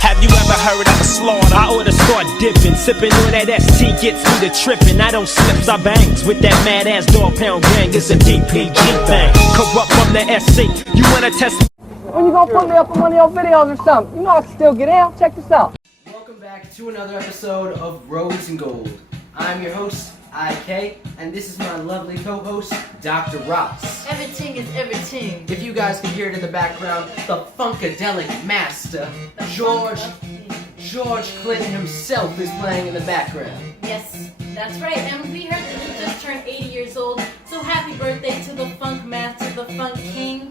Have you ever heard of a slaughter? I oughta start dipping, sipping on that ST gets me to tripping. I don't slips, I bangs with that mad ass dog pound gang. It's a DPG thing. Corrupt from the SC. You wanna test? When you gonna put me up in one of your videos or something? You know I can still get out. Check this out. Welcome back to another episode of Rose and Gold. I'm your host, IK, and this is my lovely co-host, Dr. Ross. Everything is everything. If you guys can hear it in the background, the Funkadelic Master, George Clinton himself is playing in the background. Yes, that's right. And we heard that he just turned 80 years old. So happy birthday to the Funk Master, the Funk King.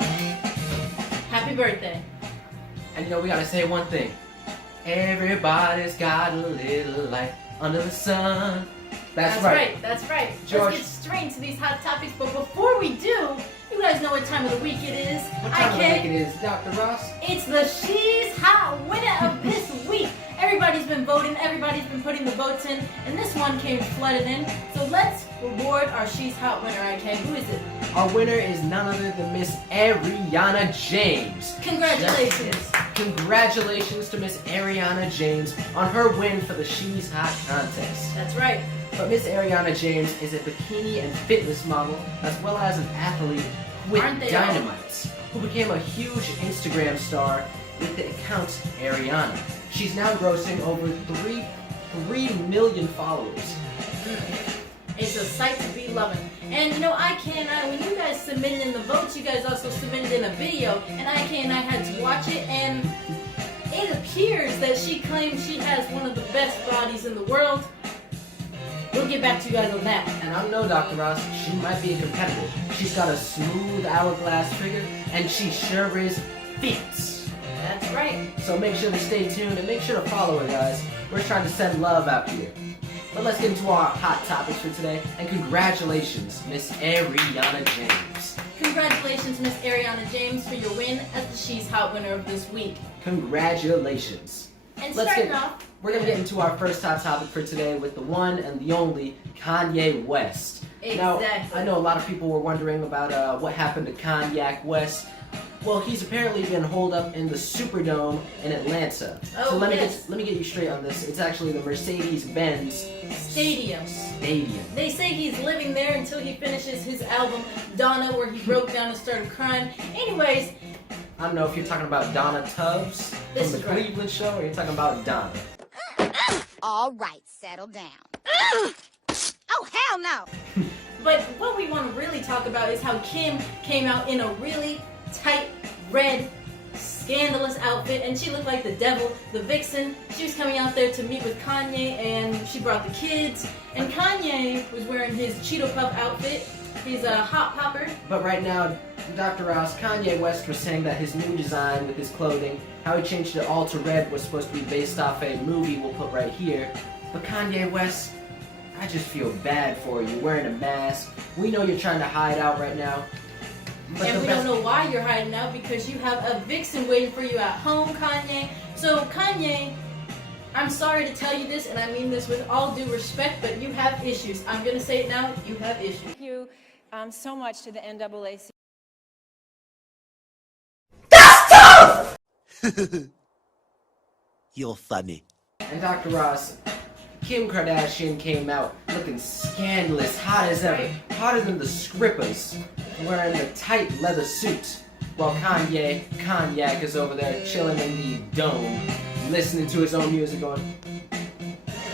Happy birthday. And you know, we gotta say one thing. Everybody's got a little light under the sun. That's right. That's right. George. Let's get straight into these hot topics. But before we do, you guys know what time of the week it is. What time of the week it is, Dr. Ross? It's the She's Hot winner of this week. Everybody's been voting. Everybody's been putting the votes in. And this one came flooded in. So let's reward our She's Hot winner, IK. Who is it? Our winner is none other than Miss Ariana James. Congratulations. Congratulations to Miss Ariana James on her win for the She's Hot contest. That's right. But Miss Ariana James is a bikini and fitness model as well as an athlete with Aren't they Dynamite, who became a huge Instagram star with the account Ariana. She's now grossing over 3 million followers. It's a sight to be loving. And you know, IK and I, when you guys submitted in the votes, you guys also submitted in a video, and IK and I had to watch it, and it appears that she claims she has one of the best bodies in the world. We'll get back to you guys on that. And I know, Dr. Ross, she might be a competitor. She's got a smooth hourglass figure, and she sure is fit. That's right. So make sure to stay tuned and make sure to follow her, guys. We're trying to send love out here. But let's get into our hot topics for today, and congratulations, Miss Ariana James. Congratulations, Miss Ariana James, for your win as the She's Hot winner of this week. Congratulations. And Let's starting off, we're going to get into our first hot topic for today with the one and the only Kanye West. Exactly. Now, I know a lot of people were wondering about what happened to Kanye West. Well, he's apparently been holed up in the Superdome in Atlanta. Oh, so let yes. me get you straight on this. It's actually the Mercedes-Benz Stadium. Stadium. They say he's living there until he finishes his album, Donna, where he broke down and started crying. Anyways, I don't know if you're talking about Donna Tubbs This from is the right. Cleveland show, or you're talking about Donna. All right, settle down. Oh, hell no! but what we want to really talk about is how Kim came out in a really tight, red, scandalous outfit, and she looked like the devil, the vixen. She was coming out there to meet with Kanye, and she brought the kids, and Kanye was wearing his Cheeto Puff outfit. He's a hot popper. But right now, Dr. Ross, Kanye West was saying that his new design with his clothing, how he changed it all to red, was supposed to be based off a movie we'll put right here. But Kanye West, I just feel bad for you, wearing a mask. We know you're trying to hide out right now. But And we don't know why you're hiding out, because you have a vixen waiting for you at home, Kanye. So Kanye, I'm sorry to tell you this, and I mean this with all due respect, but you have issues. I'm going to say it now, you have issues. Thank you so much to the NAACP. You're funny. And Dr. Ross, Kim Kardashian came out looking scandalous, hot as ever, hotter than the Scrippers, wearing the tight leather suit, while Kanye is over there chilling in the dome, listening to his own music going.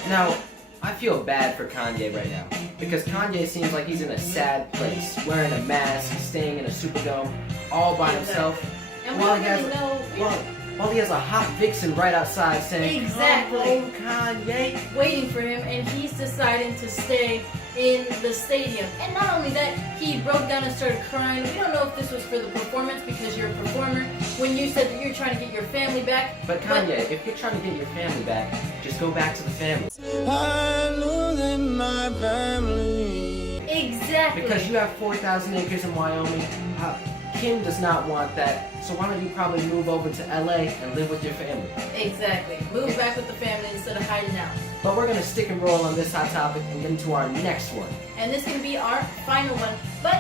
Now, I feel bad for Kanye right now, because Kanye seems like he's in a sad place, wearing a mask, staying in a Superdome, all by himself, And we while don't he has really know. while he has a hot vixen right outside saying, Exactly. "Come home, Kanye." Waiting for him, and he's deciding to stay in the stadium. And not only that, he broke down and started crying. We don't know if this was for the performance, because you're a performer. When you said that you're trying to get your family back. But Kanye, if you're trying to get your family back, just go back to the family. I know that my family. Exactly. Because you have 4,000 acres in Wyoming. Kim does not want that, so why don't you probably move over to LA and live with your family? Exactly. Move back with the family instead of hiding out. But we're going to stick and roll on this hot topic and get into our next one. And this is going to be our final one. But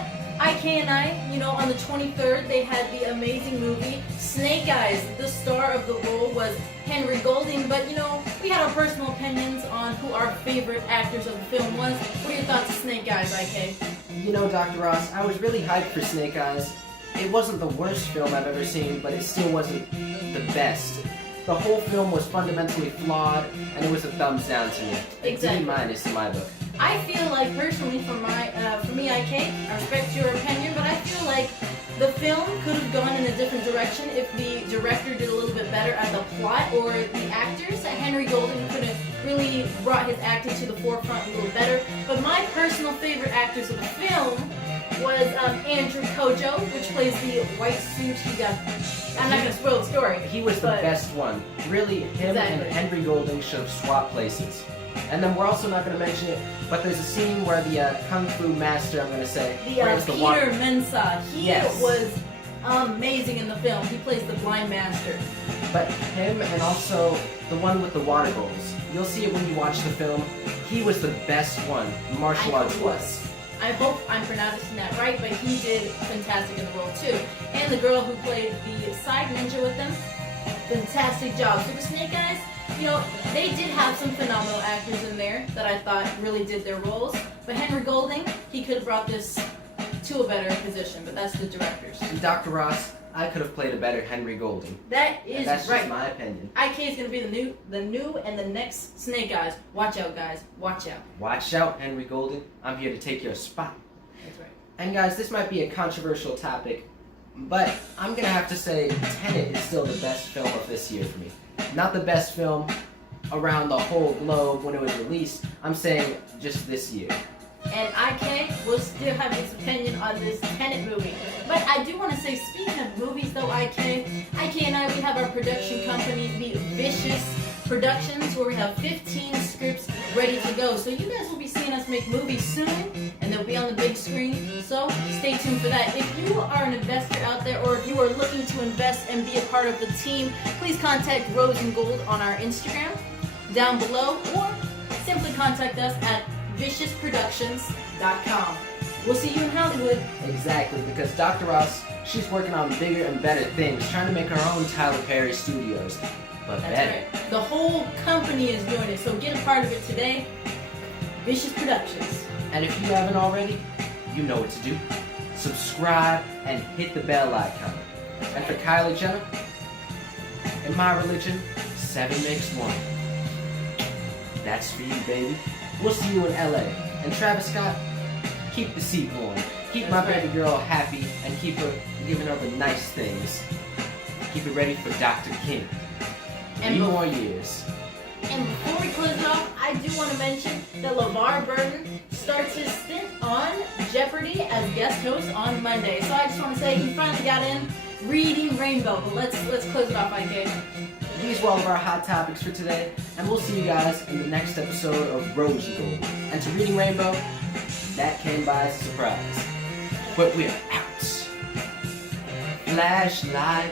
IK and I, you know, on the 23rd, they had the amazing movie Snake Eyes. The star of the role was Henry Golding, but you know, we had our personal opinions on who our favorite actors of the film was. What are your thoughts of Snake Eyes, IK? You know, Dr. Ross, I was really hyped for Snake Eyes. It wasn't the worst film I've ever seen, but it still wasn't the best. The whole film was fundamentally flawed, and it was a thumbs down to me. Exactly. A D- in my book. I feel like personally, for me, IK, I respect your opinion, but I feel like the film could have gone in a different direction if the director did a little bit better at the plot, or the actors. Henry Golding could have really brought his acting to the forefront a little better. But my personal favorite actors of the film was Andrew Kojo, which plays the white suit. I'm not gonna spoil the story. He was the best one. Really, him Exactly. and Henry Golding should have swapped places. And then we're also not going to mention it, but there's a scene where the Kung Fu master, I'm going to say, wears the Peter Mensah. He Yes. was amazing in the film. He plays the blind master. But him and also the one with the water bowls. You'll see it when you watch the film. He was the best one, martial arts wise. I hope I'm pronouncing that right, but he did fantastic in the role too. And the girl who played the side ninja with them, fantastic job. So the Snake Eyes, you know, they did have some phenomenal actors in there that I thought really did their roles. But Henry Golding, he could have brought this to a better position, but that's the directors. And Dr. Ross, I could have played a better Henry Golding. That And is that's right. just my opinion. IK is gonna be the new and the next Snake Eyes. Watch out, guys. Watch out. Watch out, Henry Golding. I'm here to take your spot. That's right. And guys, this might be a controversial topic, but I'm gonna have to say Tenet is still the best film of this year for me. Not the best film around the whole globe when it was released. I'm saying just this year. And IK will still have his opinion on this Tenet movie. But I do want to say, speaking of movies though, IK and I, we have our production company, the Vicious Productions, where we have 15 scripts ready to go. So you guys will be seeing us make movies soon, and they'll be on the big screen. So stay tuned for that. If you are an investor out there, or if you are looking to invest and be a part of the team, please contact Rose and Gold on our Instagram down below, or simply contact us at viciousproductions.com. We'll see you in Hollywood. Exactly, because Dr. Ross, she's working on bigger and better things, trying to make her own Tyler Perry Studios. But That's better. right. The whole company is doing it, so get a part of it today. Vicious Productions. And if you haven't already, you know what to do. Subscribe and hit the bell icon. And for Kylie Jenner, in my religion, 7 makes 1. That's for you, baby. We'll see you in LA. And Travis Scott, keep the seat warm. Keep my That's baby girl happy and keep her giving her the nice things. Keep it ready for Dr. King. And 3 bef- more years. And before we close it off, I do want to mention that LeVar Burton starts his stint on Jeopardy as guest host on Monday. So I just want to say he finally got in Reading Rainbow. But let's close it off, IK. These were all of our hot topics for today, and we'll see you guys in the next episode of Rose and Gold. And to Reading Rainbow, that came by as a surprise. But we're out. Flashlight.